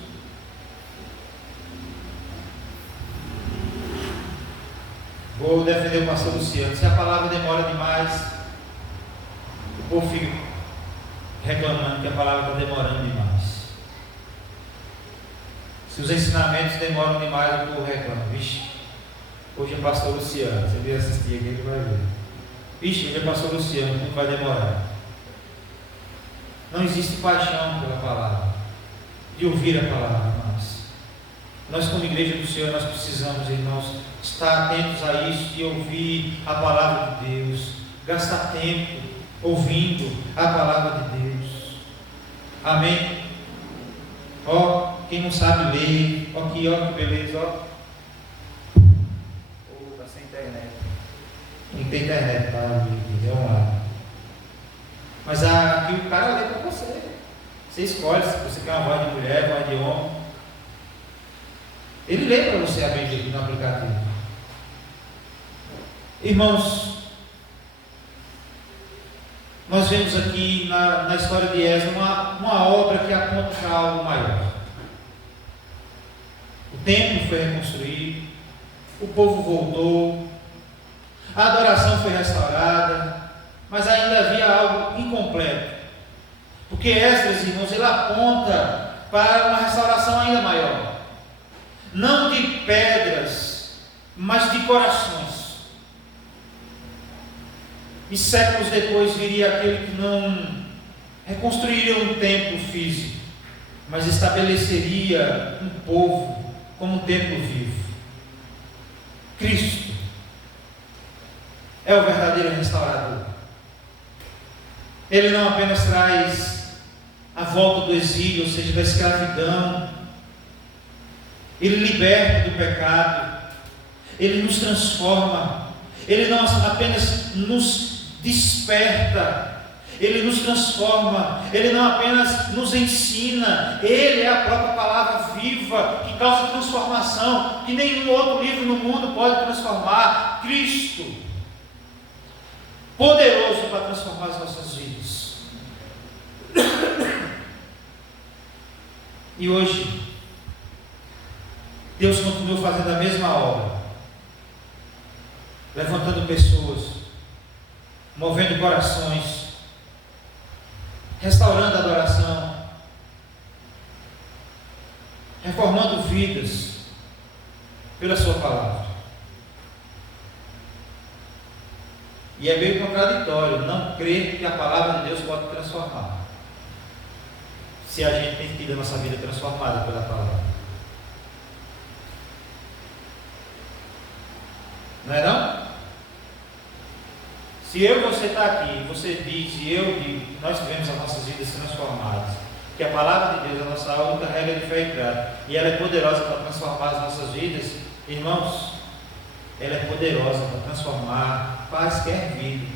vou defender o pastor Luciano. Se a palavra demora demais, o povo fica reclamando que a palavra está demorando demais. Se os ensinamentos demoram demais, o povo reclama. Vixe, hoje é pastor Luciano. Você veio assistir aqui, ele vai ver. Vixe, hoje é pastor Luciano, como vai demorar? Não existe paixão pela palavra, de ouvir a palavra, irmãos. Nós, como igreja do Senhor, nós precisamos, irmãos, estar atentos a isso, de ouvir a palavra de Deus, gastar tempo ouvindo a palavra de Deus. Amém? Quem não sabe ler, que beleza, está sem internet. Quem tem internet para ouvir, vamos lá. Mas aqui o cara lê para você. Você escolhe se você quer uma voz de mulher, voz de homem. Ele lê para você a Bíblia aqui no aplicativo. Irmãos, nós vemos aqui na história de Esdras uma obra que aponta para algo maior. O templo foi reconstruído, o povo voltou, a adoração foi restaurada, mas ainda havia algo incompleto. Porque Esdras, irmãos, ele aponta para uma restauração ainda maior. Não de pedras, mas de corações. E séculos depois viria aquele que não reconstruiria um templo físico, mas estabeleceria um povo como um templo vivo. Cristo é o verdadeiro restaurador. Ele não apenas traz a volta do exílio, ou seja, da escravidão. Ele liberta do pecado. Ele nos transforma. Ele não apenas nos desperta, Ele nos transforma. Ele não apenas nos ensina, Ele é a própria palavra viva que causa transformação, que nenhum outro livro no mundo pode transformar. Cristo, poderoso para transformar as nossas vidas. E hoje Deus continua fazendo a mesma obra. levantando pessoas, movendo corações, restaurando a adoração, reformando vidas pela sua palavra. E é meio contraditório não crer que a palavra de Deus pode transformar, se a gente tem tido a nossa vida transformada pela palavra. Não é não? Se eu e você está aqui, você diz e eu digo que nós tivemos as nossas vidas transformadas, que a palavra de Deus é a nossa única regra de fé e prática, e ela é poderosa para transformar as nossas vidas, irmãos, ela é poderosa para transformar quaisquer vida,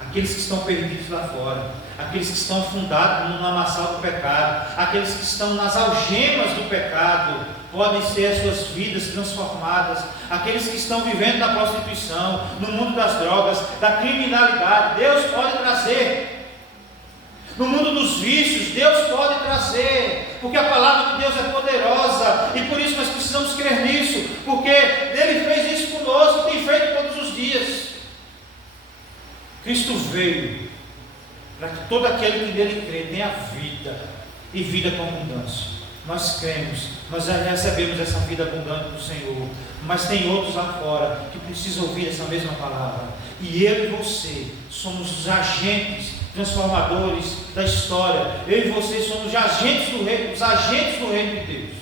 aqueles que estão perdidos lá fora, aqueles que estão afundados no lamaçal do pecado, aqueles que estão nas algemas do pecado, podem ser as suas vidas transformadas, aqueles que estão vivendo na prostituição, no mundo das drogas, da criminalidade, Deus pode trazer, no mundo dos vícios, Deus pode trazer, porque a palavra de Deus é poderosa, e por isso nós precisamos crer nisso, porque Ele fez isso conosco, tem feito todos os dias. Cristo veio para que todo aquele que nele crê tenha vida, e vida com abundância. Nós cremos, nós já recebemos essa vida abundante do Senhor, mas tem outros lá fora que precisam ouvir essa mesma palavra, e eu e você somos os agentes transformadores da história. Eu e você somos os agentes do reino de Deus,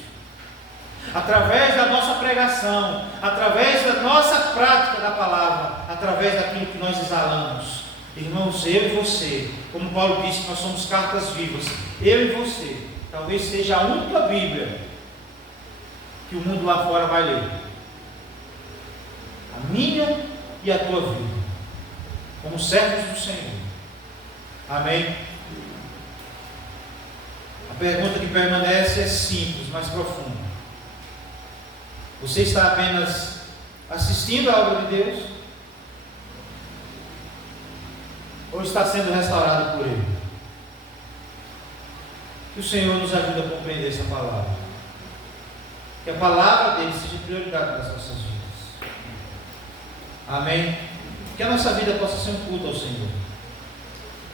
através da nossa pregação, através da nossa prática da palavra, através daquilo que nós exalamos. Irmãos, eu e você, como Paulo disse, nós somos cartas vivas. Eu e você, talvez seja a única Bíblia que o mundo lá fora vai ler, a minha e a tua vida, como servos do Senhor. Amém? A pergunta que permanece é simples, mas profunda. Você está apenas assistindo a obra de Deus? Ou está sendo restaurado por Ele? Que o Senhor nos ajude a compreender essa palavra. Que a palavra dele seja prioridade nas nossas vidas. Amém? Que a nossa vida possa ser um culto ao Senhor.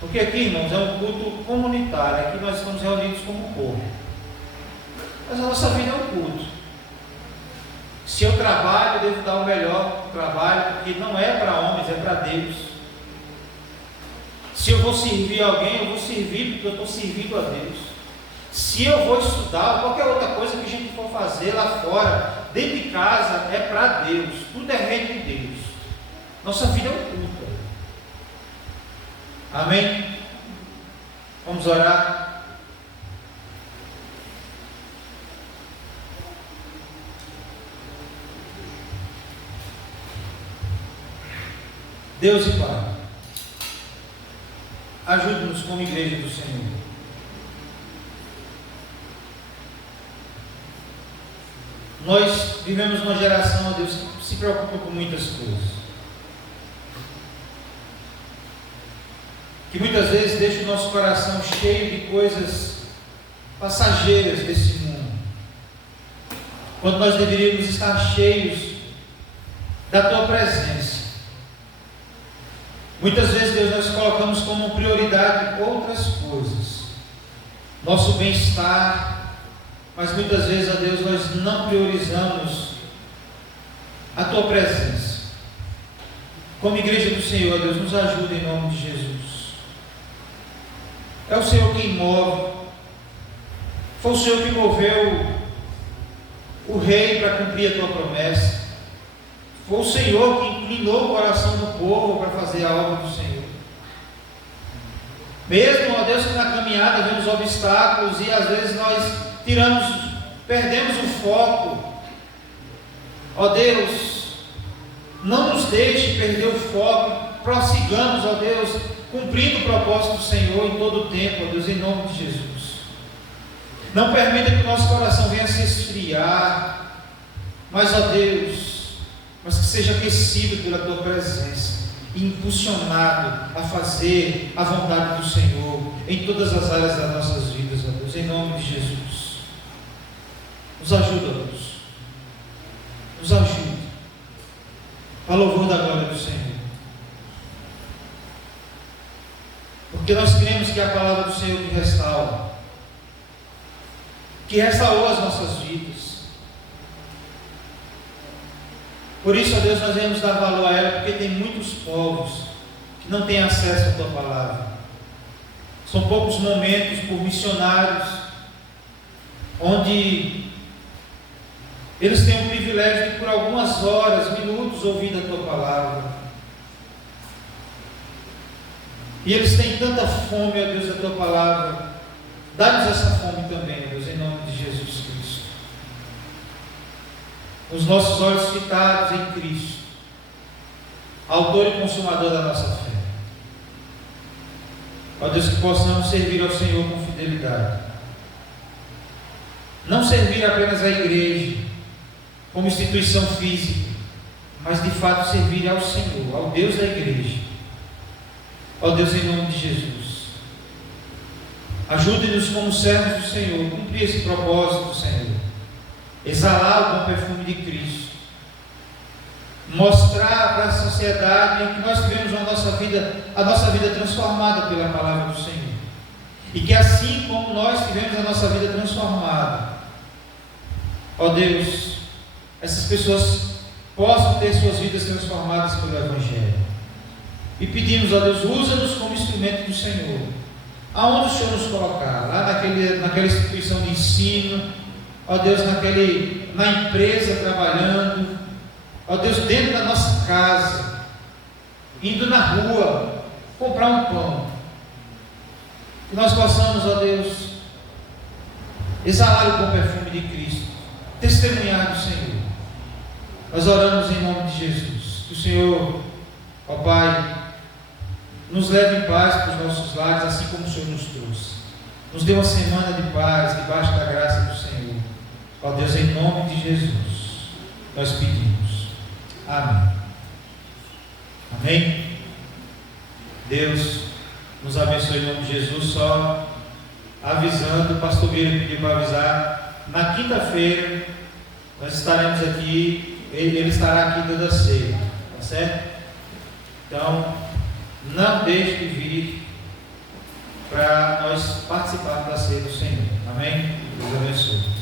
Porque aqui, irmãos, é um culto comunitário. Aqui nós estamos reunidos como um povo. Mas a nossa vida é um culto. Se eu trabalho, eu devo dar o melhor trabalho, porque não é para homens, é para Deus. Se eu vou servir alguém, eu vou servir porque eu estou servindo a Deus. Se eu vou estudar, qualquer outra coisa que a gente for fazer lá fora, dentro de casa, é para Deus. Tudo é reino de Deus. Nossa vida é um culto. Amém? Vamos orar. Deus e Pai, ajude-nos como igreja do Senhor. Nós vivemos numa geração, Deus, que se preocupa com muitas coisas, que muitas vezes deixa o nosso coração cheio de coisas passageiras desse mundo, quando nós deveríamos estar cheios da Tua presença. Muitas vezes, Deus, nós colocamos como prioridade outras coisas, nosso bem-estar, mas muitas vezes, ó Deus, nós não priorizamos a Tua presença. Como igreja do Senhor, ó Deus, nos ajuda em nome de Jesus. É o Senhor quem move, foi o Senhor que moveu o rei para cumprir a Tua promessa, foi o Senhor que inclinou o coração do povo para fazer a obra do Senhor. Mesmo, ó Deus, que na caminhada vemos obstáculos e às vezes nós perdemos o foco. Ó Deus, não nos deixe perder o foco, prossigamos, ó Deus, cumprindo o propósito do Senhor em todo o tempo, ó Deus, em nome de Jesus. Não permita que o nosso coração venha se esfriar, mas, ó Deus, mas que seja aquecido pela Tua presença e impulsionado a fazer a vontade do Senhor em todas as áreas das nossas vidas, ó Deus, em nome de Jesus. Nos ajuda, Deus, nos ajuda, para louvor da glória do Senhor. Porque nós cremos que é a palavra do Senhor que restaura, que restaurou as nossas vidas. Por isso, ó Deus, nós devemos dar valor a ela, porque tem muitos povos que não têm acesso à tua palavra. São poucos momentos por missionários, onde eles têm o privilégio de por algumas horas, minutos, ouvir a tua palavra. E eles têm tanta fome, ó Deus, da tua palavra. Dá-nos essa fome também, ó Deus, em nome de Jesus Cristo. Os nossos olhos fitados em Cristo, autor e consumador da nossa fé. Ó Deus, que possamos servir ao Senhor com fidelidade. Não servir apenas à igreja, como instituição física, mas de fato servir ao Senhor, ao Deus da igreja. Ó Deus, em nome de Jesus, ajude-nos como servos do Senhor, a cumprir esse propósito, Senhor, exalar o bom perfume de Cristo, mostrar para a sociedade que nós tivemos a nossa vida transformada pela palavra do Senhor, e que assim como nós tivemos a nossa vida transformada, ó Deus, essas pessoas possam ter suas vidas transformadas pelo Evangelho. E pedimos, ó Deus, usa-nos como instrumento do Senhor, aonde o Senhor nos colocar, lá naquela instituição de ensino, ó Deus, na empresa trabalhando, ó Deus, dentro da nossa casa, indo na rua, comprar um pão, que nós possamos, ó Deus, exalar o bom perfume de Cristo, testemunhar do Senhor. Nós oramos em nome de Jesus, que o Senhor, ó Pai, nos leve em paz para os nossos lares, assim como o Senhor nos trouxe. Nos dê uma semana de paz, debaixo da graça do Senhor. Ó Deus, em nome de Jesus, nós pedimos. Amém. Amém? Deus nos abençoe em nome de Jesus. Só avisando, o pastor Bira pediu para avisar, na quinta-feira nós estaremos aqui, ele estará aqui dando a ceia, tá certo? Então, não deixe de vir para nós participarmos da ceia do Senhor. Amém? Deus abençoe.